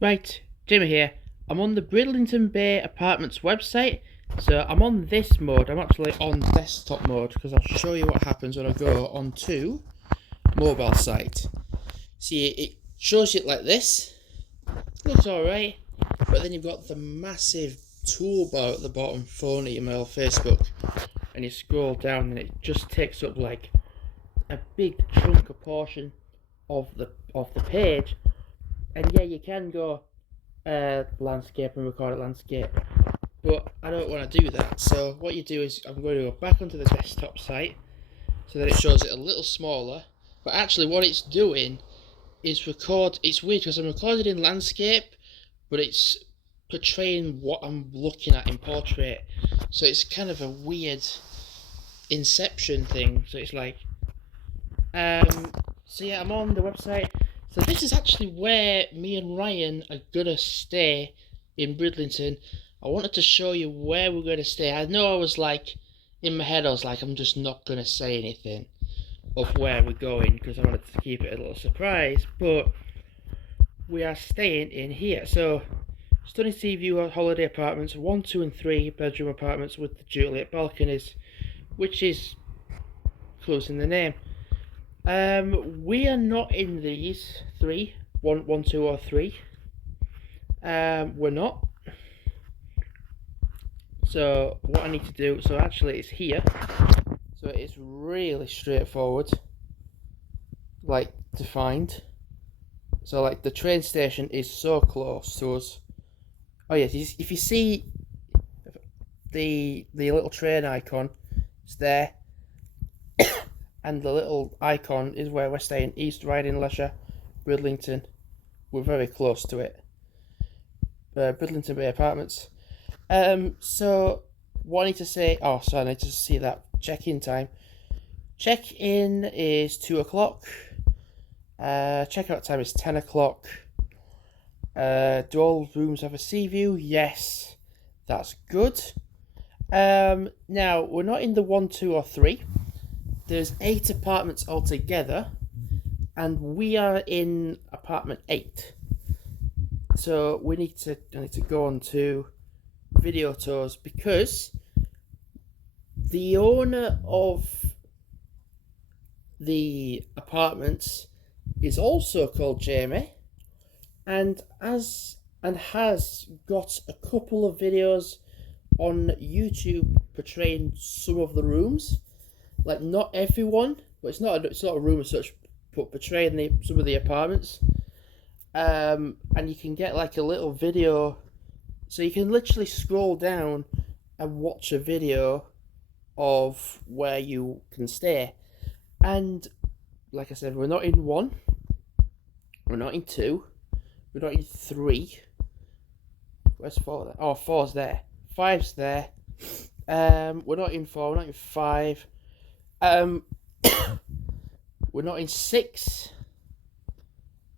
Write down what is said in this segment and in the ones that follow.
Right, Jimmy here. I'm on the Bridlington Bay Apartments website. So I'm on this mode. I'm actually on desktop mode because I'll show you what happens when I go onto mobile site. See, it shows you like this. Looks alright. But then you've got the massive toolbar at the bottom, phone, email, Facebook. And you scroll down and it just takes up like a big chunk of portion of the page. And yeah, you can go landscape and record a landscape, but I don't want to do that. So what you do is I'm going to go back onto the desktop site so that it shows it a little smaller. But actually what it's doing is record. It's weird because I'm recording in landscape, but it's portraying what I'm looking at in portrait. So it's kind of a weird inception thing. So it's like so yeah, I'm on the website. So this is actually where me and Ryan are gonna stay in Bridlington. I wanted to show you where we're gonna stay. I know I was like, in my head I was like, I'm just not gonna say anything of where we're going because I wanted to keep it a little surprise. But we are staying in here. So stunning sea view holiday apartments, 1, 2 and 3 bedroom apartments with the Juliet balconies, which is close in the name. We are not in these three, one, two, or three. We're not. So what I need to do, so actually it's here. So it's really straightforward, like to find. So like the train station is so close to us. Oh yes, if you see the little train icon, it's there. And the little icon is where we're staying, East Riding Leisure, Bridlington. We're very close to it. Bridlington Bay Apartments. So what I need to say, I need to see that check-in time. Check-in is 2 o'clock. Check-out time is 10 o'clock. Do all rooms have a sea view? Yes. That's good. Now, we're not in the 1, 2 or 3. There's 8 apartments altogether, and we are in apartment 8. So I need to go on to video tours because the owner of the apartments is also called Jamie, and has got a couple of videos on YouTube portraying some of the rooms. Like not everyone, but it's not a room as such, but portraying some of the apartments. And you can get like a little video, so you can literally scroll down and watch a video of where you can stay. And like I said, we're not in 1, we're not in 2, we're not in 3. Where's 4 there? Oh, 4's there. 5's there. We're not in 4, we're not in 5. We're not in 6.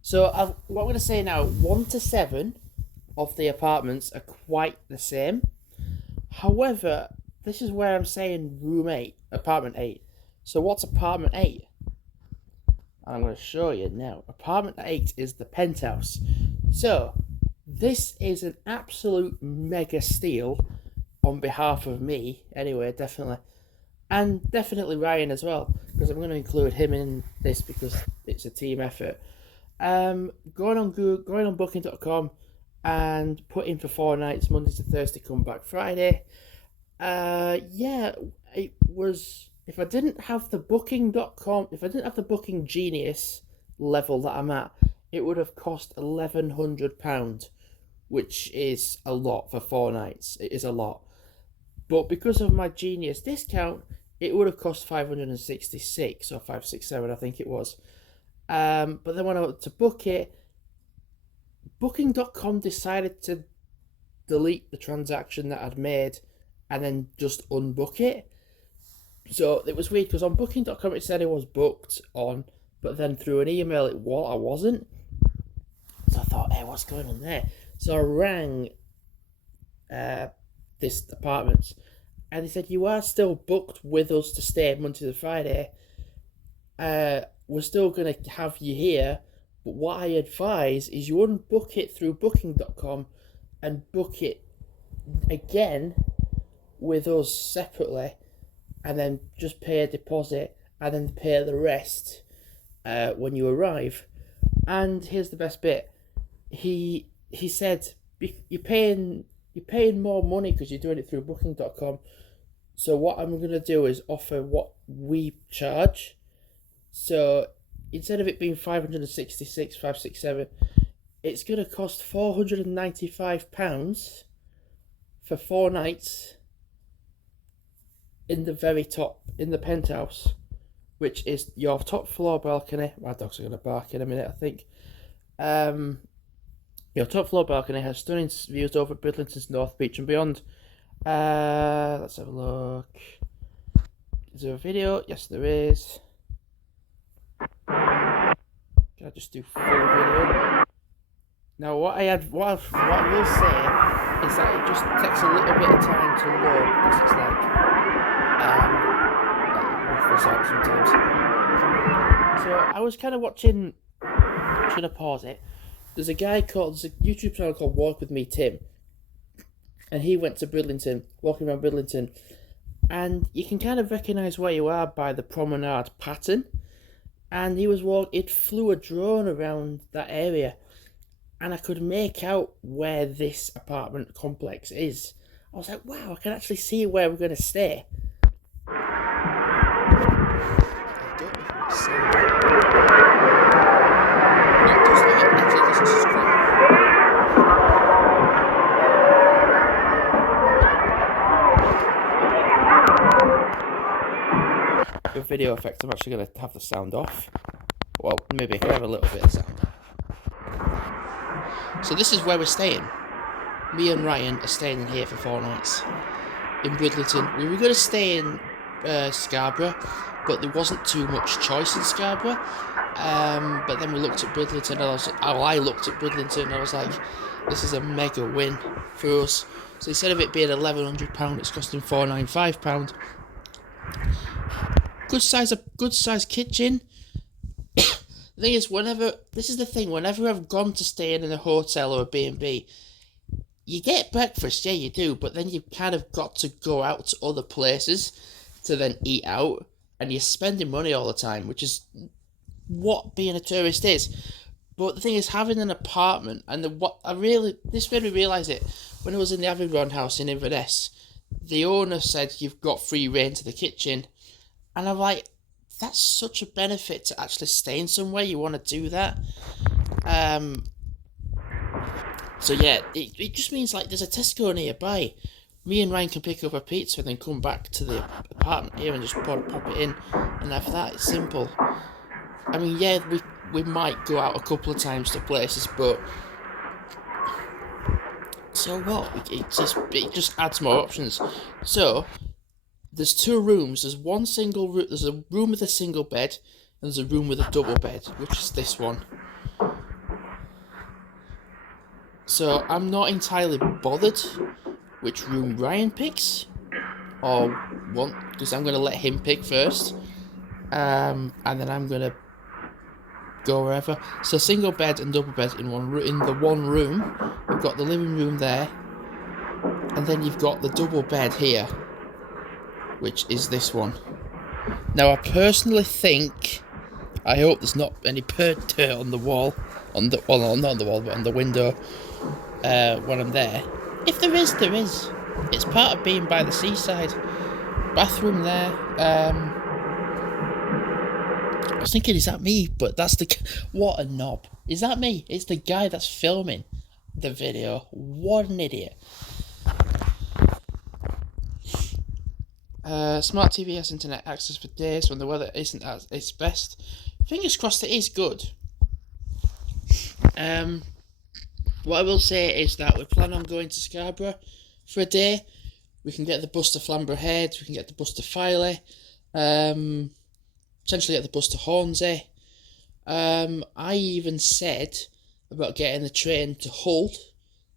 So what I'm going to say now, 1 to 7 of the apartments are quite the same. However, this is where I'm saying room 8, apartment 8. So what's apartment 8? I'm going to show you now. Apartment 8 is the penthouse. So this is an absolute mega steal on behalf of me, anyway, definitely. And definitely Ryan as well, because I'm going to include him in this because it's a team effort. Going on booking.com and put in for 4 nights, Monday to Thursday, come back Friday. Yeah, it was, if I didn't have the booking.com, if I didn't have the Booking Genius level that I'm at, it would have cost £1,100, which is a lot for 4 nights. It is a lot. But because of my Genius discount, it would have cost 566 or 567, I think it was. But then when I went to book it, Booking.com decided to delete the transaction that I'd made and then just unbook it. So it was weird because on Booking.com it said it was booked on, but then through an email I wasn't. So I thought, hey, what's going on there? So I rang this apartment, and they said, you are still booked with us to stay Monday to Friday. We're still going to have you here, But what I advise is you unbook it through booking.com and book it again with us separately, and then just pay a deposit and then pay the rest when you arrive. And here's the best bit. He said you're paying more money because you're doing it through booking.com. So what I'm going to do is offer what we charge. So instead of it being 567, it's going to cost £495 for 4 nights in the very top, in the penthouse, which is your top floor balcony. My dogs are going to bark in a minute, I think. Your top floor balcony has stunning views over Bridlington's North Beach and beyond. Let's have a look. Is there a video? Yes, there is. Can I just do full video? Now, what I will say is that it just takes a little bit of time to load because it's like rough out sometimes. So I was kind of watching. I'm gonna pause it. There's a YouTube channel called Walk With Me Tim, and he went to Bridlington, walking around Bridlington, and you can kind of recognise where you are by the promenade pattern. And it flew a drone around that area, and I could make out where this apartment complex is. I was like, wow, I can actually see where we're going to stay. I don't know if you can see that. It does that. Actually, this is great. With video effects, I'm actually going to have the sound off. Well, maybe I can have a little bit of sound. So this is where we're staying. Me and Ryan are staying in here for 4 nights in Bridlington. We were going to stay in Scarborough, but there wasn't too much choice in Scarborough. But then we looked at Bridlington, and I looked at Bridlington, and I was like, this is a mega win for us. So instead of it being £1,100, it's costing £495. Good size kitchen. The thing is, whenever I've gone to stay in a hotel or a B&B, you get breakfast, yeah, you do, but then you've kind of got to go out to other places to then eat out, and you're spending money all the time, which is what being a tourist is. But the thing is, having an apartment, and this made me realise it, when I was in the Avignon house in Inverness, the owner said you've got free reign to the kitchen, and I'm like, that's such a benefit to actually staying somewhere. You want to do that. So yeah, it just means like there's a Tesco nearby. Me and Ryan can pick up a pizza and then come back to the apartment here and just pop it in and have that. It's simple. I mean, yeah, we might go out a couple of times to places, but so what? It just adds more options. So there's 2 rooms. There's one single room. There's a room with a single bed, and there's a room with a double bed, which is this one. So I'm not entirely bothered which room Ryan picks, or want, because I'm going to let him pick first, and then I'm going to go wherever. So single bed and double bed in the one room. We've got the living room there, and then you've got the double bed here, which is this one. Now, I personally think, I hope there's not any dirt on the wall, not on the wall, but on the window when I'm there. If there is, there is. It's part of being by the seaside. Bathroom there. I was thinking, is that me? But that's what a knob. Is that me? It's the guy that's filming the video. What an idiot. Smart TV has internet access for days when the weather isn't at its best. Fingers crossed it is good. What I will say is that we plan on going to Scarborough for a day. We can get the bus to Flamborough Head, we can get the bus to Filey, potentially get the bus to Hornsey. I even said about getting the train to Hull,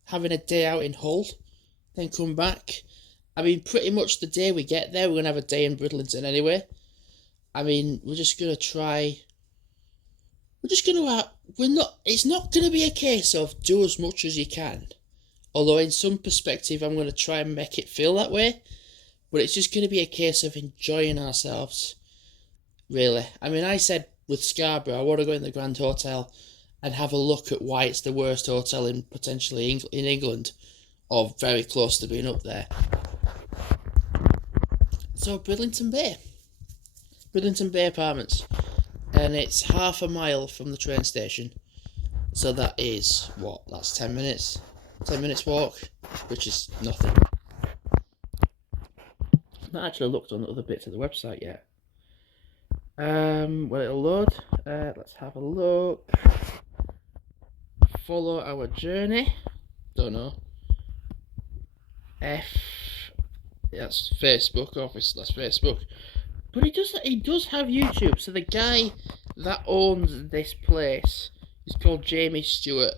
having a day out in Hull, then come back. I mean, pretty much the day we get there, we're going to have a day in Bridlington anyway. I mean, we're just going to we're not. It's not going to be a case of do as much as you can. Although in some perspective, I'm going to try and make it feel that way. But it's just going to be a case of enjoying ourselves. Really, I mean, I said with Scarborough, I want to go in the Grand Hotel and have a look at why it's the worst hotel in potentially in England, or very close to being up there. So Bridlington Bay Apartments, and it's half a mile from the train station. So that is what? That's 10 minutes. 10 minutes walk, which is nothing. I've not actually looked on the other bits of the website yet. Well, it'll load. Let's have a look. Follow our journey. Don't know. That's Facebook. Obviously, that's Facebook. But he does have YouTube. So the guy that owns this place is called Jamie Stewart.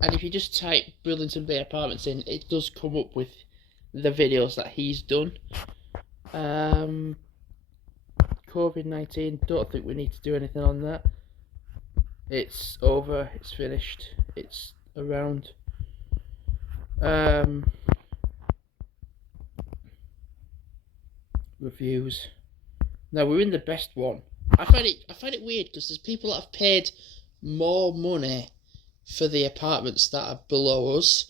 And if you just type Bridlington Bay Apartments in, it does come up with the videos that he's done. COVID-19, don't think we need to do anything on that. It's over, it's finished, it's around. Reviews. Now we're in the best one. I find it weird because there's people that have paid more money for the apartments that are below us,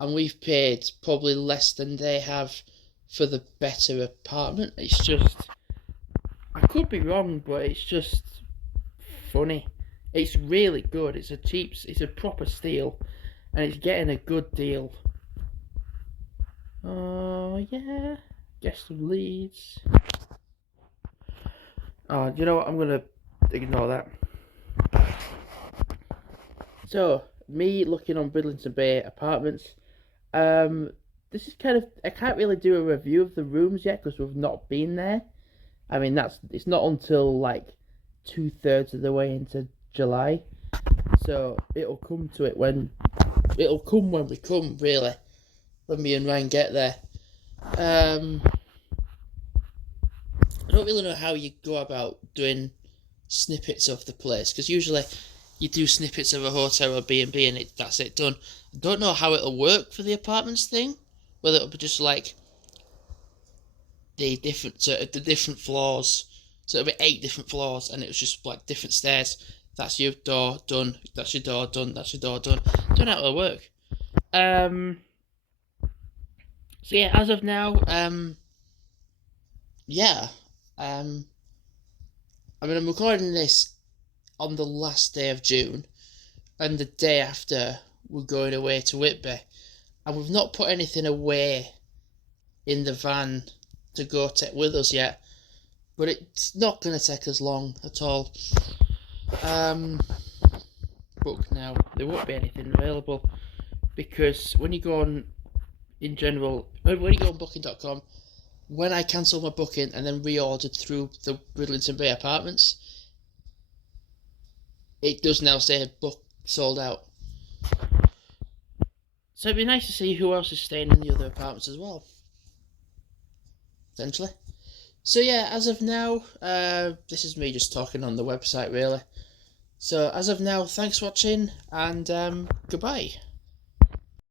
and we've paid probably less than they have for the better apartment. It's just, I could be wrong, but it's just funny. It's really good. It's a proper steal, and it's getting a good deal. Oh yeah, get some leads. Oh, you know what? I'm gonna ignore that. So, me looking on Bridlington Bay Apartments. This is kind of, I can't really do a review of the rooms yet because we've not been there. I mean, it's not until like 2/3 of the way into July, so it'll come when we come, really, when me and Ryan get there. I don't really know how you go about doing snippets of the place, because usually you do snippets of a hotel or B&B and that's it, done. I don't know how it'll work for the apartments thing, whether it'll be just like the different floors. So it'll be 8 different floors, and it was just like different stairs. That's your door, done. That's your door, done. That's your door, done. Don't know how it'll work. So yeah, as of now, yeah. I mean, I'm recording this on the last day of June, and the day after we're going away to Whitby, and we've not put anything away in the van to go take with us yet, but it's not going to take us long at all. Book now. There won't be anything available, because when you go on, in general, when you go on booking.com, when I cancelled my booking and then reordered through the Bridlington Bay Apartments, it does now say book sold out. So it'd be nice to see who else is staying in the other apartments as well, essentially. So yeah, as of now, this is me just talking on the website, really. So as of now, thanks for watching, and goodbye.